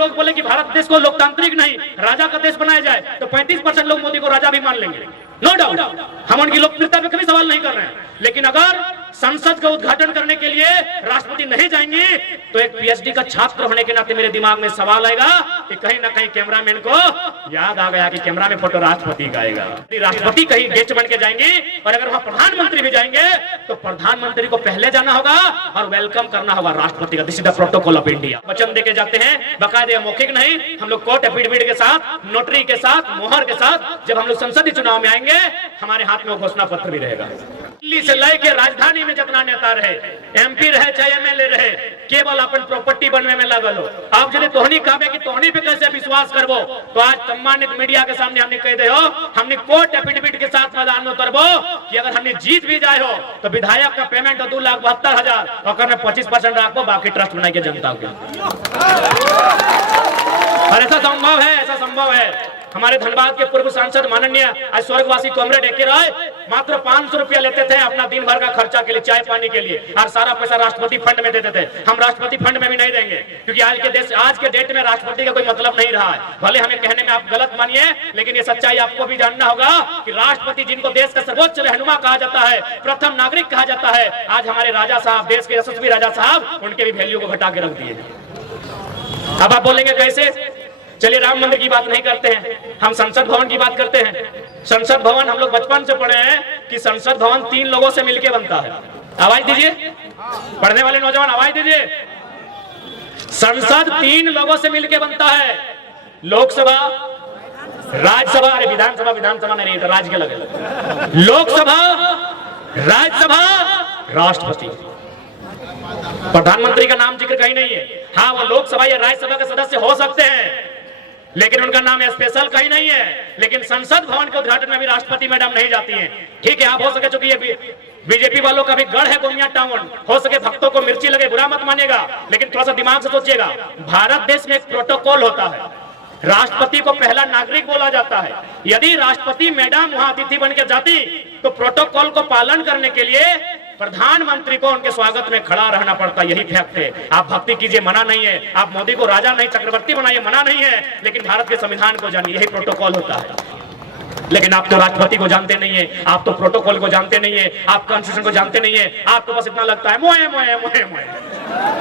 लोग बोले कि भारत देश को लोकतांत्रिक नहीं राजा का देश बनाया जाए तो 35% लोग मोदी को राजा भी मान लेंगे, नो डाउट। हम उनकी लोकप्रियता पे कभी सवाल नहीं कर रहे हैं, लेकिन अगर संसद का उद्घाटन करने के लिए राष्ट्रपति नहीं जाएंगे तो एक पीएचडी का छात्र होने के नाते मेरे दिमाग में सवाल आएगा कि कहीं ना कहीं कैमरामैन को याद आ गया कि कैमरा में फोटो राष्ट्रपति का आएगा। राष्ट्रपति कहीं गेस्ट बन के जाएंगे और अगर वहां प्रधानमंत्री भी जाएंगे तो प्रधानमंत्री को पहले जाना होगा और वेलकम करना होगा राष्ट्रपति का। This is the protocol of India. वचन देके जाते हैं, बाकायदे मौखिक नहीं, हम लोग कोर्ट एफिडेविट के साथ, नोटरी के साथ, मोहर के साथ जब हम लोग संसदीय चुनाव में आएंगे हमारे हाथ में वो घोषणा पत्र भी रहेगा। दिल्ली से लेके राजधानी में जितना नेता रहे, एमपी रहे चाहे एमएलए रहे, केवल अपन प्रॉपर्टी बनने में लगल हो। आप यदि तोहनी कहबे कि तोहनी पे कैसे विश्वास करबो तो आज सम्मानित मीडिया के सामने हमने कह दे हो, हमने कोर्ट एफिडेविट के साथ मैदान में उतरबो कि अगर हमने जीत भी जाए हो तो विधायक का पेमेंट 2,72,000 और में 25% रखो, बाकी ट्रस्ट बनाए के जनता को। और ऐसा संभव है, ऐसा संभव है। हमारे धनबाद के पूर्व सांसद माननीय आज स्वर्गवासी कॉमरेड एके राय मात्र 500 रुपया लेते थे अपना दिन भर का खर्चा के लिए, चाय पानी के लिए, और सारा पैसा राष्ट्रपति फंड में देते थे। हम राष्ट्रपति फंड में भी नहीं देंगे क्योंकि आज के डेट में राष्ट्रपति का कोई मतलब नहीं रहा है। भले हमें कहने में आप गलत मानिए, लेकिन ये सच्चाई आपको भी जानना होगा कि राष्ट्रपति जिनको देश का सर्वोच्च रहनुमा कहा जाता है, प्रथम नागरिक कहा जाता है, आज हमारे राजा साहब, देश के यशस्वी राजा साहब, उनके भी वैल्यू को घटा के रख दिए। अब आप बोलेंगे कैसे? चलिए राम मंदिर की बात नहीं करते हैं, हम संसद भवन की बात करते हैं। संसद भवन हम लोग बचपन से पढ़े हैं कि संसद भवन 3 लोगों से मिलकर बनता है। आवाज दीजिए, पढ़ने वाले नौजवान आवाज दीजिए। संसद 3 लोगों से मिलकर बनता है, लोकसभा, राज्यसभा, अरे विधानसभा नहीं, तो राज्य के लगे, लोकसभा, राज्यसभा, राष्ट्रपति। प्रधानमंत्री का नाम जिक्र कहीं नहीं है। हाँ, वो लोकसभा या राज्यसभा के सदस्य हो सकते हैं, लेकिन उनका नाम स्पेशल कहीं नहीं है। लेकिन संसद भवन के उद्घाटन में भी राष्ट्रपति मैडम नहीं जाती हैं। ठीक है, आप हो सके, चूंकि ये बीजेपी वालों का भी गढ़ है गोमिया टाउन, हो सके भक्तों को मिर्ची लगे, बुरा मत मानिएगा, लेकिन थोड़ा सा दिमाग से सोचिएगा। भारत देश में एक प्रोटोकॉल होता है, राष्ट्रपति को पहला नागरिक बोला जाता है। यदि राष्ट्रपति मैडम वहां अतिथि बन के जाती तो प्रोटोकॉल को पालन करने के लिए प्रधानमंत्री को उनके स्वागत में खड़ा रहना पड़ता। यही फैक्ट है। आप भक्ति कीजिए, मना नहीं है, आप मोदी को राजा नहीं चक्रवर्ती बनाइए, मना नहीं है, लेकिन भारत के संविधान को जानिए, यही प्रोटोकॉल होता है। लेकिन आप तो राष्ट्रपति को जानते नहीं है, आप तो प्रोटोकॉल को जानते नहीं है, आप कॉन्स्टिट्यूशन को जानते नहीं है। आपको बस इतना लगता है मोए मोए मोए मोए,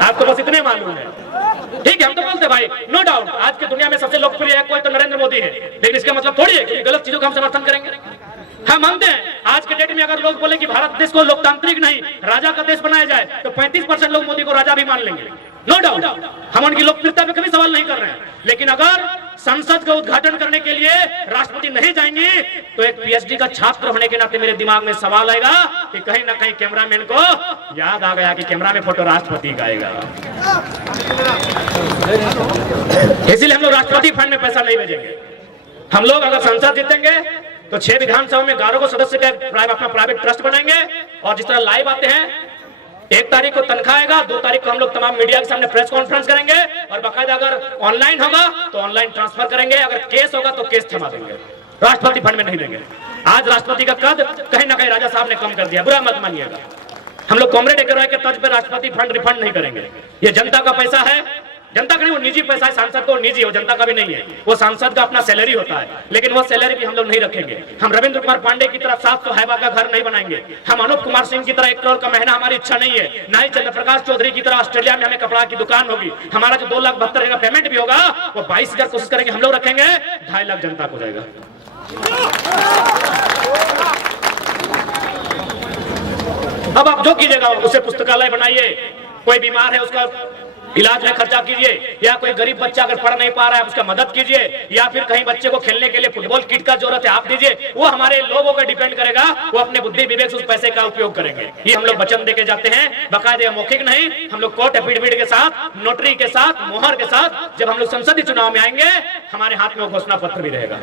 आपको बस इतने मालूम है। ठीक है, हम तो बोलते भाई, नो डाउट आज की दुनिया में सबसे लोकप्रिय है कोई तो नरेंद्र मोदी है, लेकिन इसका मतलब थोड़ी है कि गलत चीजों का हम समर्थन करेंगे। हम मानते हैं आज के डेट में अगर लोग बोले कि भारत देश को लोकतांत्रिक नहीं राजा का देश बनाया जाए तो 35% लोग मोदी को राजा भी मान लेंगे, नो डाउट। हम उनकी लोकप्रियता पे कभी सवाल नहीं कर रहे हैं, लेकिन अगर संसद का उद्घाटन करने के लिए राष्ट्रपति नहीं जाएंगे तो एक पीएचडी का छात्र होने के नाते मेरे दिमाग में सवाल आएगा कि कहीं ना कहीं कैमरामैन को याद आ गया कि कैमरा में फोटो राष्ट्रपति का आएगा। इसलिए हम लोग राष्ट्रपति फंड में पैसा नहीं भेजेंगे। हम लोग अगर संसद जीतेंगे तो 6 विधानसभा में 11 सदस्य का अपना प्राइवेट ट्रस्ट बनाएंगे, और जिस तरह लाइव आते हैं 1 तारीख को तनख्वाह आएगा, 2 तारीख को हम लोग तमाम मीडिया के सामने प्रेस कॉन्फ्रेंस करेंगे, और बाकायदा अगर ऑनलाइन होगा तो ऑनलाइन ट्रांसफर करेंगे, अगर केस होगा तो केस थमा देंगे, राष्ट्रपति फंड में नहीं देंगे। आज राष्ट्रपति का कद कहीं ना कहीं राजा साहब ने कम कर दिया, बुरा मत मानिएगा। हम लोग कॉमरेड एके राय के तर्ज पर राष्ट्रपति फंड रिफंड नहीं करेंगे। ये जनता का पैसा है, जनता का नहीं, वो निजी पैसा है। सांसद को निजी हो, जनता का भी नहीं है, वो सांसद का अपना सैलरी होता है, लेकिन वो सैलरी भी हम लोग नहीं रखेंगे। हम रविंद्र कुमार पांडे की तरह 700 हैवा का घर नहीं बनाएंगे, हम अनूप कुमार सिंह की तरह 1 करोड़ का महीना हमारी इच्छा नहीं है, ना ही चंद्रप्रकाश चौधरी की तरह ऑस्ट्रेलिया में हमें कपड़ा की दुकान होगी। हमारा जो 2,72,000 का पेमेंट भी होगा वो 22,000 कोशिश करेंगे हम लोग रखेंगे, 2.5 लाख जनता को जाएगा। अब आप जो कीजिएगा उसे पुस्तकालय बनाइए, कोई बीमार है उसका इलाज में खर्चा कीजिए, या कोई गरीब बच्चा अगर पढ़ नहीं पा रहा है उसका मदद कीजिए, या फिर कहीं बच्चे को खेलने के लिए फुटबॉल किट का जरूरत है आप दीजिए। वो हमारे लोगों पर डिपेंड करेगा, वो अपने बुद्धि विवेक से उस पैसे का उपयोग करेंगे। ये हम लोग वचन देके जाते हैं, बाकायदे मौखिक नहीं, हम लोग कोर्ट एफिडेविट के साथ, नोटरी के साथ, मोहर के साथ जब हम लोग संसदीय चुनाव में आएंगे हमारे हाथ में वो घोषणा पत्र भी रहेगा,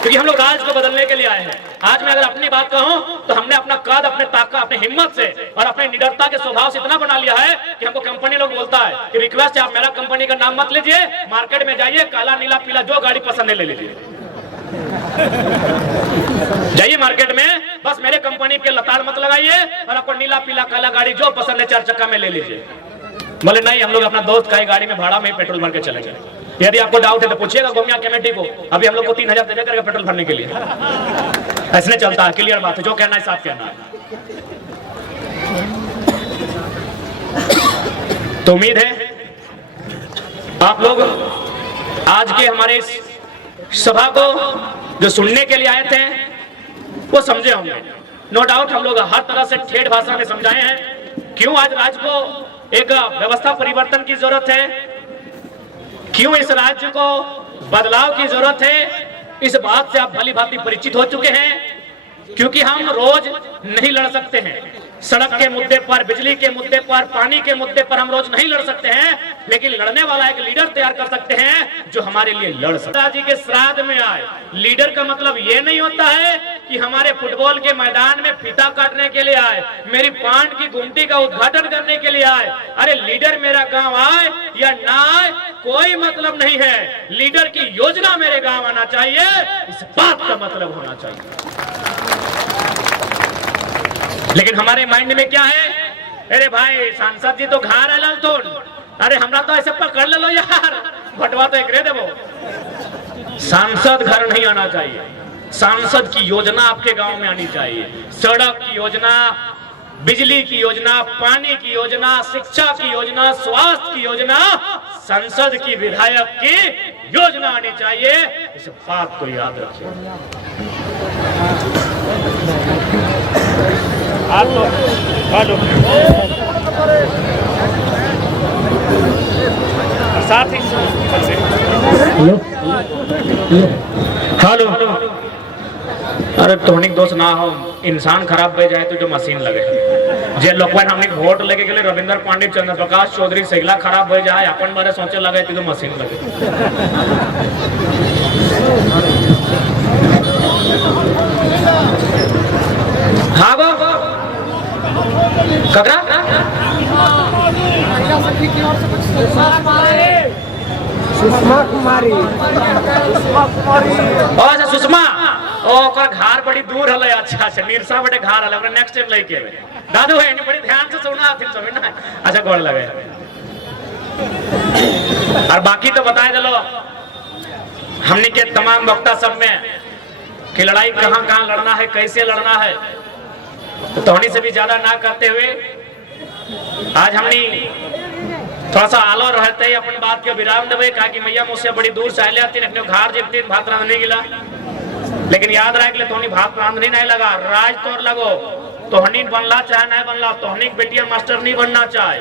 क्योंकि हम लोग राज को बदलने के लिए आए हैं। आज मैं अगर अपनी बात कहूं तो हमने अपना कद, अपने ताकत, अपने हिम्मत से और अपने निडरता के स्वभाव से इतना बना लिया है कि हमको कंपनी लोग बोलता है कि रिक्वेस्ट है आप मेरा कंपनी का नाम मत लीजिए, मार्केट में जाइए, काला नीला पीला जो गाड़ी पसंद है ले लीजिए, जाइए मार्केट में, बस मेरे कंपनी के लताड़ मत लगाइए और आपको नीला पीला काला गाड़ी जो पसंद है 4 चक्का में ले लीजिए। बोले नहीं, हम लोग अपना दोस्त का ही गाड़ी में भाड़ा में पेट्रोल भर के चलेंगे। यदि आपको डाउट है तो पूछिएगा गोमिया कमेटी को, अभी हम लोग को 3000 दे देकर पेट्रोल भरने के लिए। ऐसे चलता है, क्लियर बात है, जो कहना है साफ कहना है। तो उम्मीद है आप लोग आज के हमारे इस सभा को जो सुनने के लिए आए थे वो समझे होंगे। नो डाउट हम लोग हर तरह से ठेठ भाषा में समझाए हैं क्यों आज राज्य को एक व्यवस्था परिवर्तन की जरूरत है, क्यों इस राज्य को बदलाव की जरूरत है। इस बात से आप भली भांति परिचित हो चुके हैं, क्योंकि हम रोज नहीं लड़ सकते हैं। सड़क के मुद्दे पर, बिजली के मुद्दे पर, पानी के मुद्दे पर हम रोज नहीं लड़ सकते हैं, लेकिन लड़ने वाला एक लीडर तैयार कर सकते हैं जो हमारे लिए लड़ सकता। जी के श्राद्ध में आए लीडर का मतलब ये नहीं होता है कि हमारे फुटबॉल के मैदान में फीता काटने के लिए आए, मेरी पांड की गुमटी का उद्घाटन करने के लिए आए। अरे लीडर मेरा गांव आए या ना आए कोई मतलब नहीं है, लीडर की योजना मेरे गांव आना चाहिए, इस बात का मतलब होना चाहिए। लेकिन हमारे माइंड में क्या है, अरे भाई सांसद जी तो घर है तो, अरे हमरा तो ऐसे पकड़ ले लो यार, भटवा तो एक रे देवो। सांसद घर नहीं आना चाहिए, सांसद की योजना आपके गांव में आनी चाहिए। सड़क की योजना, बिजली की योजना, पानी की योजना, शिक्षा की योजना, स्वास्थ्य की योजना, संसद की विधायक की योजना आनी चाहिए, इस बात को याद रखिए। साथ ही हेलो, अरे टोनिक दोस्त ना हो, इंसान खराब हो जाए तो जो मशीन लगे। जे लोग हमने वोट लेके के लिए रविंद्र पांडित, चंद्र प्रकाश चौधरी सैला खराब हो जाए, अपन बारे सोचे लगे तो मशीन लगे। हाँ गो ककरा सुषमा कुमारी सुषमा ओकर घर बड़ी दूर हले। अच्छा अच्छा, निरसा बड़े घर हले, ओकरा नेक्स्ट टाइम लेके आवे। दादू है, बड़ी ध्यान से सुनना, फिर समझना। अच्छा गोड़ लगे। और बाकी तो बताए चलो हमने के तमाम वक्ता सब में कि लड़ाई कहां कहां लड़ना है, कैसे लड़ना है, तो तोहनी से भी ज्यादा ना करते हुए आज हमने थोड़ा सा आलो रहते ही अपन बात के विराम देवे। कहा कि मैया मुझसे बड़ी दूर से आले आती अपने घर जीतती भात रांधने गिला, लेकिन याद रख ले तोहनी भात रांधनी नहीं लगा, राज तोर लगो। तोहनी बनला चाहे नहीं बनला, तोहनी बेटिया मास्टर नहीं बनना चाहे,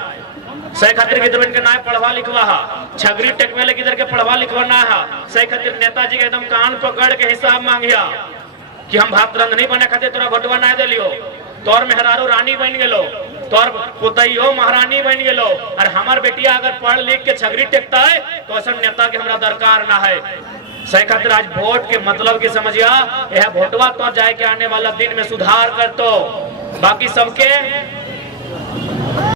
सही खातिर गिदरन के नाय पढ़वा लिखवा हा, छगरी टेकवे ले गिदर के पढ़वा लिखवाना है। सही खातिर नेताजी के एकदम कान पकड़ के हिसाब मांगिया कि हम भात रांधनी बने खातिर तोरा भटवा नहीं देलियो, तोर मेहरारू रानी बन गेलो, तोर पुतैयो महारानी बन गेलो, और हमार बेटिया अगर पढ़ लिख के छगरी टेकता है तो ऐसा नेता के हमरा दरकार ना है। सही खातिर आज वोट के मतलब की समझिया, यह वोटवा तो जाए के आने वाला दिन में सुधार कर तो बाकी सबके